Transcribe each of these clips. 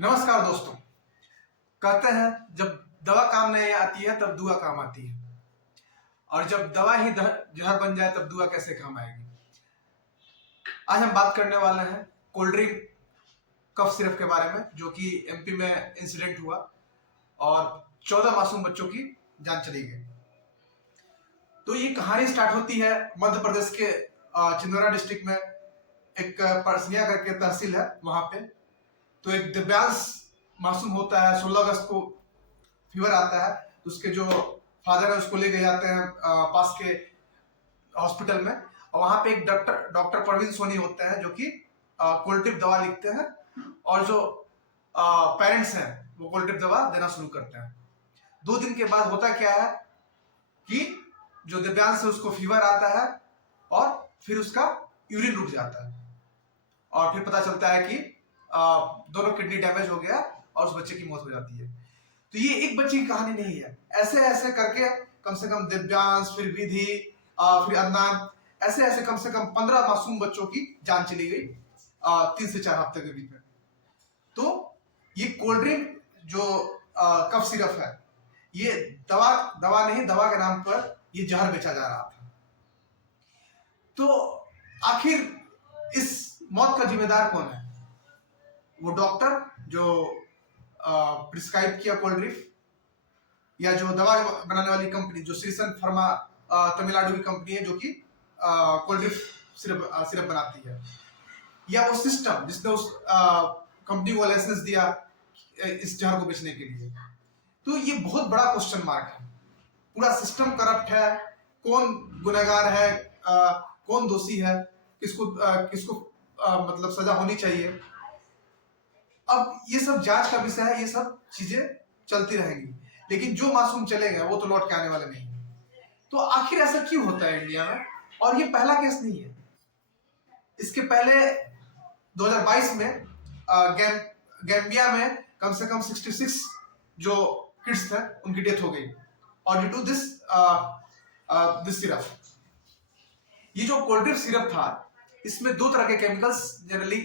नमस्कार दोस्तों। कहते हैं जब दवा काम नहीं आती है तब दुआ काम आती है, और जब दवा ही जहर बन जाए तब दुआ कैसे काम आएगी। आज हम बात करने वाले हैं कोल्ड ड्रिंक कफ सिरप के बारे में, जो कि एमपी में इंसिडेंट हुआ और 14 मासूम बच्चों की जान चली गई। तो ये कहानी स्टार्ट होती है मध्य प्रदेश के छिंदवाड़ा डिस्ट्रिक्ट में। एक परसनिया करके तहसील है, वहां पे तो एक दिव्यांश मासूम होता है। 16 अगस्त को फीवर आता है, तो उसके जो फादर है उसको लेके जाते हैं पास के हॉस्पिटल में, और वहां पे एक डॉक्टर प्रवीण सोनी होते हैं जो कि कोल्ड ड्रिप दवा लिखते हैं, और जो पेरेंट्स हैं वो कोल्ड ड्रिप दवा देना शुरू करते हैं। 2 दिन के बाद होता क्या है कि जो दिव्यांश है उसको फीवर आता है और फिर उसका यूरिन रुक जाता है, और फिर पता चलता है कि दोनों किडनी डैमेज हो गया और उस बच्चे की मौत हो जाती है। तो ये एक बच्चे की कहानी नहीं है, ऐसे ऐसे करके कम से कम दिव्यांश, फिर विधि, फिर अदनान, ऐसे ऐसे कम से कम 15 मासूम बच्चों की जान चली गई 3 से 4 हफ्ते के बीच में। तो ये कोल्ड ड्रिंक जो कफ सिरप है, ये दवा नहीं, दवा के नाम पर ये जहर बेचा जा रहा था। तो आखिर इस मौत का जिम्मेदार कौन है? वो डॉक्टर जो प्रिस्क्राइब किया कोल्ड ड्रिप, या जो दवा बनाने वाली कंपनी जो श्रीसन फार्मा तमिलनाडु की कंपनी है जो कि कोल्ड ड्रिप सिरप बनाती है, या वो सिस्टम जिसने उस कंपनी को लाइसेंस दिया इस जहर को बेचने के लिए। तो ये बहुत बड़ा क्वेश्चन मार्क है। पूरा सिस्टम करप्ट है। कौन गुनहगार है, कौन दोषी है, किसको मतलब सजा होनी चाहिए। अब ये सब जांच का विषय है, ये सब चीजें चलती रहेंगी, लेकिन जो मासूम चले गए वो तो लौट के आने वाले नहीं। तो आखिर ऐसा क्यों होता है इंडिया में? और ये पहला केस नहीं है। इसके पहले 2022 में गैम्बिया में कम से कम 66 जो किड्स थे उनकी डेथ हो गई, और ड्यू टू दिस सिरप। ये जो कोल्ड ड्रिप सिरप था, इसमें 2 तरह के केमिकल्स जनरली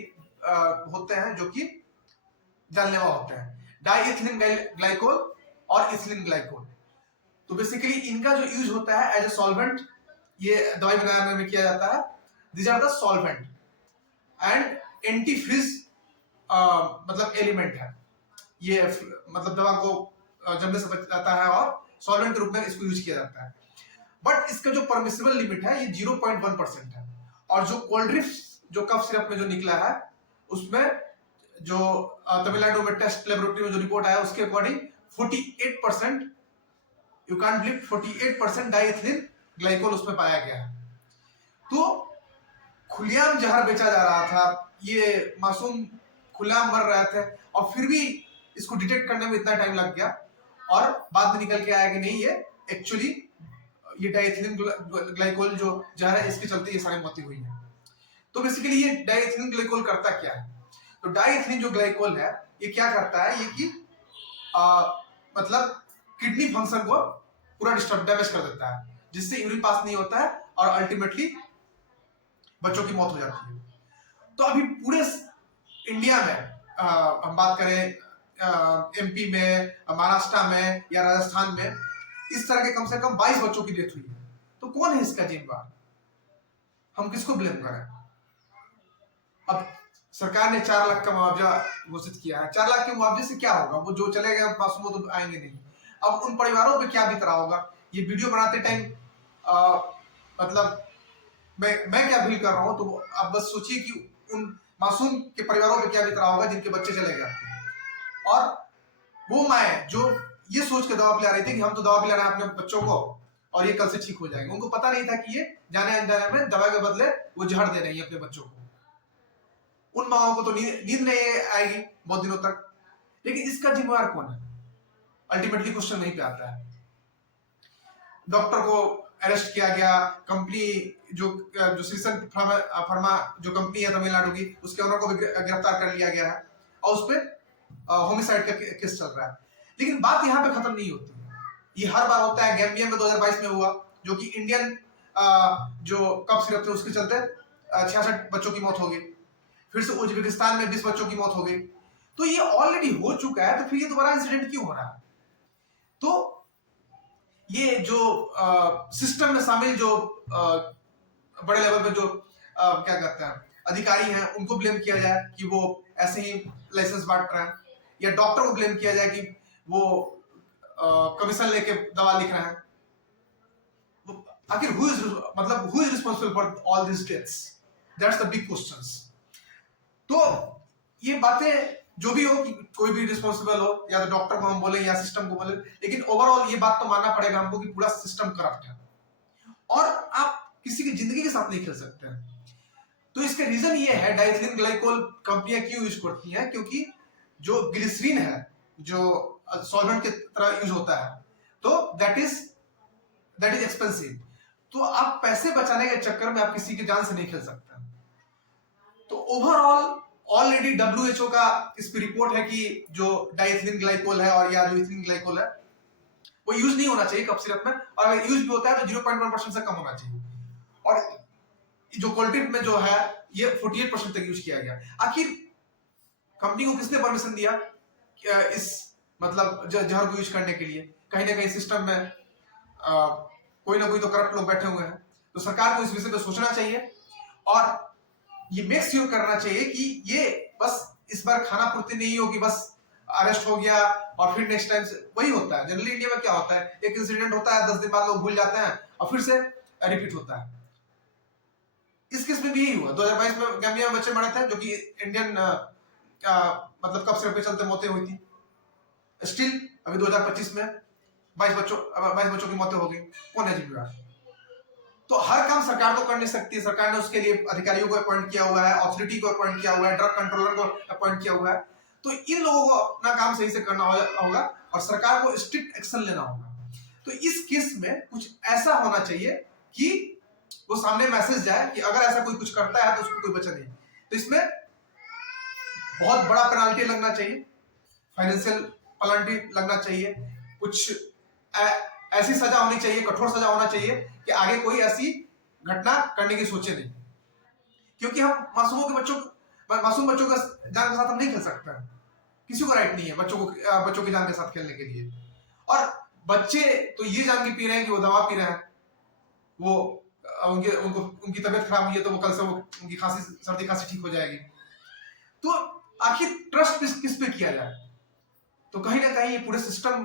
होते हैं जो कि जानलेवा होते हैं, डाईइथिलीन ग्लाइकोल और इथिलीन ग्लाइकोल। तो बेसिकली इनका जो यूज होता है एज ए सॉल्वेंट, ये दवाई बनाने में किया जाता है। These are the solvent and antifreeze मतलब एलिमेंट है। ये मतलब दवा को जमने से बचाता है और सॉल्वेंट के रूप में इसको यूज किया जाता है। बट इसका जो परमिसिबल लिमिट है ये 0.1% है, और जो कोल्ड ड्रिप जो कफ सिरप में जो निकला है उसमें जो तमिलनाडु में टेस्ट लेबोरेटरी में जो रिपोर्ट आया उसके according 48%, you can't believe, 48% diethylene glycol उसमें पाया गया है। तो खुलेआम जहर बेचा जा रहा था, ये मासूम खुलेआम मर रहे थे, और फिर भी इसको डिटेक्ट करने में इतना टाइम लग गया, और बाद में निकल के आया कि नहीं, ये एक्चुअली ये डाईइथिलीन ग्लाइकोल जो जहर है इसके चलते ये सारी मौतें हुई है। तो बेसिकली ये डाईइथिलीन ग्लाइकोल करता क्या है? तो डाईइथिलीन जो ग्लाइकोल है ये क्या करता है, ये कि मतलब किडनी फंक्शन को पूरा डैमेज कर देता है, जिससे यूरिन पास नहीं होता है और अल्टीमेटली बच्चों की मौत हो जाती है। तो अभी पूरे इंडिया में हम बात करें एमपी में, महाराष्ट्र में या राजस्थान में, इस तरह के कम से कम 22 बच्चों की डेथ हुई है। तो कौन है इसका जिम्मेदार? हम किसको ब्लेम करें? अब सरकार ने 4 लाख का मुआवजा घोषित किया है। 4 लाख के मुआवजे से क्या होगा? वो जो चले गए मासूम वो तो आएंगे नहीं। अब उन परिवारों पे क्या बीत रहा होगा? ये वीडियो बनाते टाइम मतलब मैं क्या फील कर रहा हूँ, तो आप बस सोचिए कि उन मासूम के परिवारों पे क्या बीत रहा होगा जिनके बच्चे चले गए, और वो माए जो ये सोच के दवा पिला रही थी कि हम तो दवा पिला रहे हैं अपने बच्चों को और ये कल से ठीक हो जाएंगे। उनको पता नहीं था कि ये जाने अनजाने में दवा के बदले वो जहर दे रही है अपने बच्चों को। उन माओ को तो नींद नहीं आएगी बहुत दिनों तक। लेकिन इसका जिम्मेवार कौन है? अल्टीमेटली क्वेश्चन नहीं पे आता है। डॉक्टर को अरेस्ट किया गया, कंपनी जो श्रीसन फार्मा जो कंपनी है तमिलनाडु की, उसके ओनर को भी गिरफ्तार कर लिया गया है, और उस पर होमिसाइड का केस चल रहा है। लेकिन बात यहाँ पे खत्म नहीं होती। ये हर बार होता है। गैम्बिया में 2022 में हुआ, जो कि इंडियन जो कफ सिरप थे उसके चलते 66 बच्चों की मौत हो गई। फिर से उज्बेकिस्तान में 20 बच्चों की मौत हो गई। तो ये ऑलरेडी हो चुका है, तो फिर ये दोबारा इंसिडेंट क्यों हो रहा है? तो ये जो सिस्टम में शामिल जो बड़े लेवल पे जो क्या कहते हैं अधिकारी हैं, उनको ब्लेम किया जाए कि वो ऐसे ही लाइसेंस बांट रहे हैं, या डॉक्टर को ब्लेम किया जाए कि वो कमीशन लेके दवा लिख रहे हैं। आखिर who is responsible for all this deaths? That's the big questions. तो ये बातें जो भी हो, कि कोई भी रिस्पॉन्सिबल हो, या तो डॉक्टर को हम बोले या सिस्टम को बोले, लेकिन ओवरऑल ये बात तो मानना पड़ेगा हमको कि पूरा सिस्टम करप्ट है और आप किसी की जिंदगी के साथ नहीं खेल सकते हैं। तो इसका रीजन ये है, डाइथिलीन ग्लाइकोल कंपनियां क्यों यूज करती हैं? क्योंकि जो ग्लिसरीन है, जो सॉल्वेंट की तरह यूज होता है, तो दैट इज एक्सपेंसिव। तो आप पैसे बचाने के चक्कर में आप किसी की जान से नहीं खेल सकते। तो ओवरऑल ऑलरेडी WHO का इस पर रिपोर्ट है कि जो डाइथिलीन ग्लाइकोल है और या जो इथिलीन ग्लाइकोल है, वो यूज नहीं होना चाहिए कफ सिरप में, और अगर यूज भी होता है तो 0.1% से कम होना चाहिए। और जो कोल्टिप में जो है ये 48% तक यूज किया गया। आखिर कंपनी को किसने परमिशन दिया इस जहर को यूज करने के लिए? कहीं ना कहीं सिस्टम में कोई ना कोई तो करप्ट लोग बैठे हुए हैं। तो सरकार को इस विषय पे सोचना चाहिए और ये मेक श्योर करना चाहिए कि ये बस इस बार खाना पूर्ति नहीं होगी, बस अरेस्ट हो गया और फिर नेक्स्ट टाइम से वही होता है। जनरली इंडिया में क्या होता है, एक इंसिडेंट होता है, 10 दिन बाद लोग भूल जाते हैं और फिर से रिपीट होता है। इस केस में भी यही हुआ। 2022 में गैम्बिया में बच्चे मरे थे, जो कि इंडियन कफ सिरप के चलते मौतें हुई थी। स्टिल अभी 2025 में 22 बच्चों की मौतें हो गई। कौन है जिम्मेदार? तो हर काम सरकार तो कर नहीं सकती। सरकार ने उसके लिए अधिकारियों को अपॉइंट किया हुआ है, अथॉरिटी को अपॉइंट किया हुआ है, ड्रग कंट्रोलर को अपॉइंट किया हुआ है। तो इन लोगों को अपना काम सही से करना होगा और सरकार को स्ट्रिक्ट एक्शन लेना होगा। तो इस केस में कुछ ऐसा होना चाहिए कि वो सामने मैसेज जाए कि अगर ऐसा कोई कुछ करता है तो उसको कोई बचा नहीं। तो इसमें बहुत बड़ा पेनाल्टी लगना चाहिए, फाइनेंशियल पेनाल्टी लगना चाहिए, कुछ ऐसी सजा होनी चाहिए, कठोर सजा होना चाहिए कि आगे कोई ऐसी घटना करने की सोचे नहीं। क्योंकि हम मासूम बच्चों का जान के साथ हम नहीं खेल सकते हैं। किसी को राइट नहीं है बच्चों की जान के साथ खेलने के लिए। और बच्चे तो ये जान के पी रहे हैं कि वो दवा पी रहे हैं, वो उनकी तबीयत खराब हुई है तो वो कल से उनकी सर्दी खांसी ठीक हो जाएगी। तो आखिर ट्रस्ट किस पे किया जाए? तो कहीं ना कहीं ये पूरे सिस्टम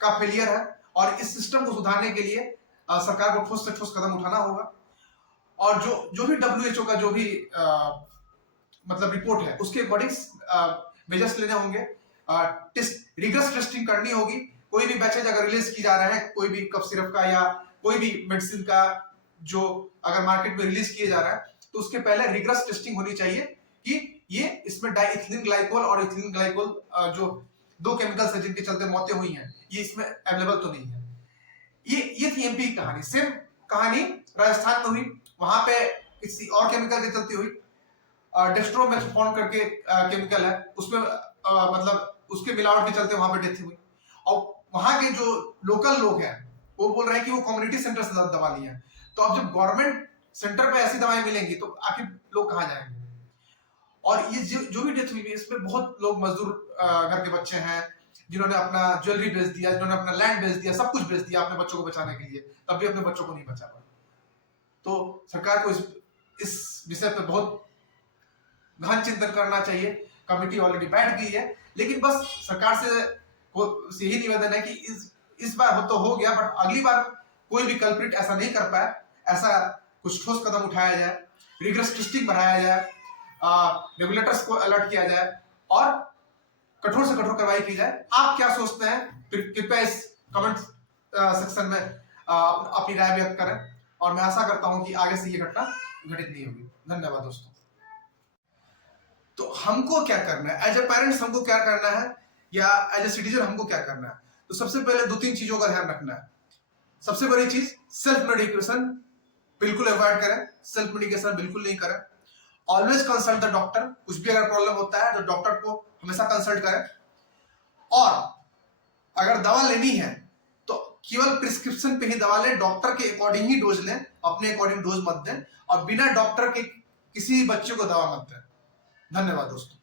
का फेलियर है और इस सिस्टम को सुधारने के लिए सरकार को ठोस से ठोस कदम उठाना होगा। और जो भी WHO का जो भी रिपोर्ट है उसके अकॉर्डिंग मेजर्स लेने होंगे। रिगरस टेस्टिंग करनी होगी। कोई भी बैचेज अगर रिलीज की जा रहे हैं, कोई भी कफ सिरप का या कोई भी मेडिसिन का जो अगर मार्केट में रिलीज किए जा रहा है, तो उसके पहले रिगरस टेस्टिंग होनी चाहिए कि ये इसमें डाइथिलीन ग्लाइकोल और इथिलीन ग्लाइकोल जो दो केमिकल्स हैं जिनके चलते मौतें हुई हैं, ये इसमें अवेलेबल तो नहीं है। ये थी MP की कहानी। सेम कहानी राजस्थान में हुई। वहां पे किसी और केमिकल के चलती हुई, डेस्ट्रोमेथोफॉर्न करके केमिकल है, उसमें उसके मिलावट के चलते वहां पे डेथ हुई। और वहां के जो लोकल लोग हैं वो बोल रहे हैं कि वो कम्युनिटी सेंटर से दवा ली है। तो अब जब गवर्नमेंट सेंटर पे ऐसी दवाएं मिलेंगी तो आखिर लोग कहाँ जाएंगे? और ये जो भी डेथ हुई है इसमें बहुत लोग मजदूर घर के बच्चे हैं जिन्होंने अपना ज्वेलरी बेच दिया, जिन्होंने अपना लैंड बेच दिया, सब कुछ बेच दिया अपने बच्चों को बचाने के लिए, तब भी अपने बच्चों को नहीं बचा पाए। तो सरकार को इस विषय पे बहुत गहन चिंतन करना चाहिए। कमेटी ऑलरेडी बैठ गई है, लेकिन बस सरकार से यही निवेदन है कि इस बार तो हो गया, बट अगली बार कोई भी कल्प्रिट ऐसा नहीं कर पाए, ऐसा कुछ ठोस कदम उठाया जाए, रिगरस टेस्टिंग बढ़ाया जाए, रेगुलेटर्स को अलर्ट किया जाए और कठोर से कठोर कार्रवाई की जाए। आप क्या सोचते हैं कृपया इस कमेंट सेक्शन में अपनी राय व्यक्त करें और मैं आशा करता हूं कि आगे से ये घटना घटित नहीं होगी। धन्यवाद दोस्तों। तो हमको क्या करना है एज ए पेरेंट्स, हमको क्या करना है या एज ए सिटीजन हमको क्या करना है? तो सबसे पहले 2-3 चीजों का ध्यान रखना है। सबसे बड़ी चीज, सेल्फ मेडिकेशन बिल्कुल अवॉइड करें। सेल्फ मेडिकेशन बिल्कुल नहीं करें। Always consult the doctor. कुछ भी अगर प्रॉब्लम होता है तो डॉक्टर को हमेशा कंसल्ट करें। और अगर दवा लेनी है तो केवल प्रिस्क्रिप्शन पे ही दवा लें, डॉक्टर के अकॉर्डिंग ही डोज लें, अपने अकॉर्डिंग डोज मत दें और बिना डॉक्टर के किसी बच्चे को दवा मत दें। धन्यवाद दोस्तों।